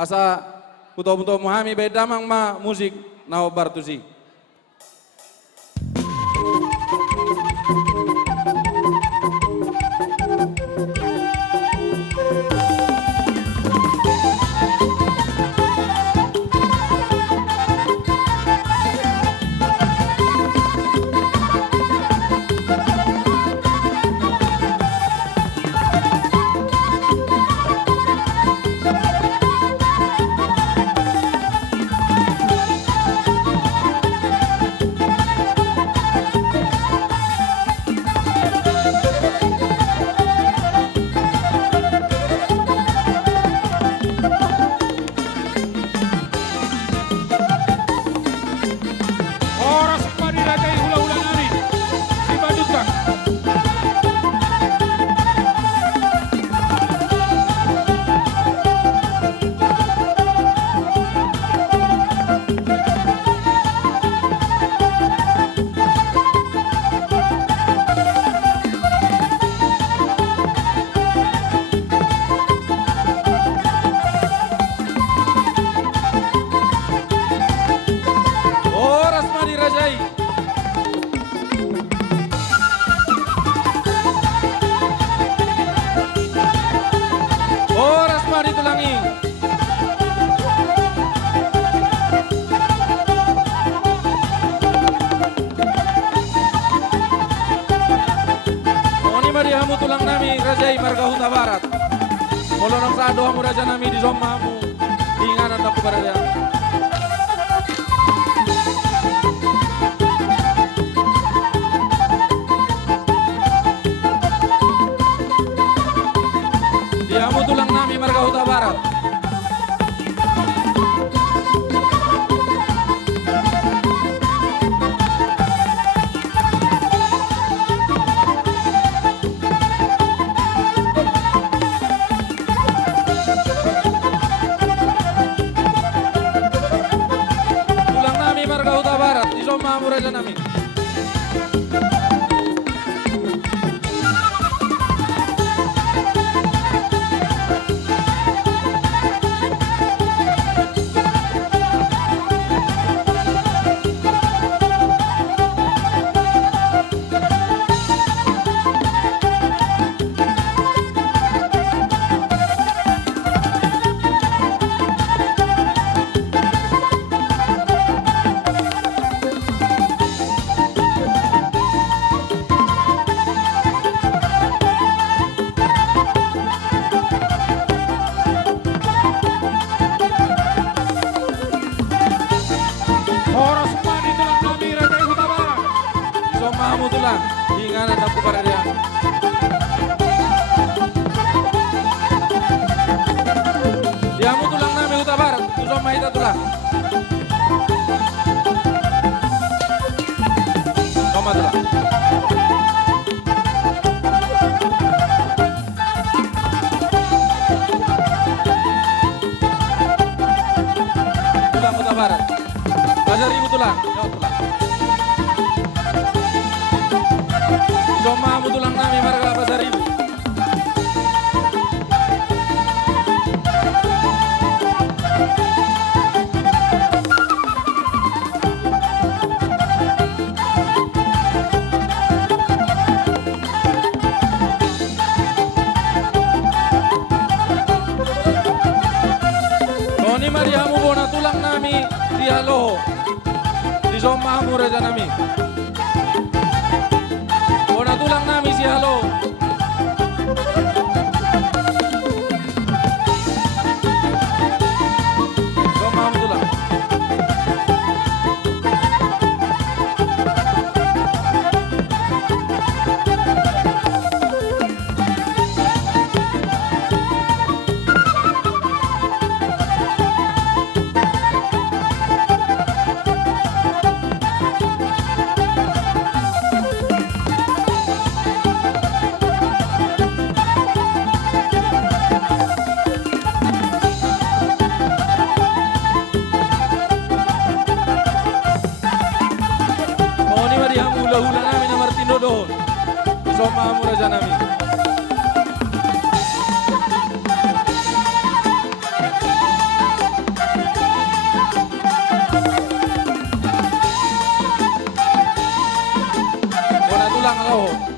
asa puto-puto memahami bedamang ma musik nao bartusi. Hamu tulang nami Rajai Margahuta Barat. Molorong sado hamu raja nami di zoma hamu diinganan aku berada. Di hamu tulang nami Margahuta Barat. Raja nami. Kamu tulang diinganan aku pada dia. Diamu tulang nami Huta Barat, tusoma ita tulang. Toma tulang. Tulang Huta Barat. Pasar Ibu tulang, jawab tulang. Zoma tulang nami Marga Pasar Ibu. Noni Mariamu bona tulang nami di Halo. Di Zoma Raja nami. Bona tulang nami si Halo. Zoma tulang. Margaho.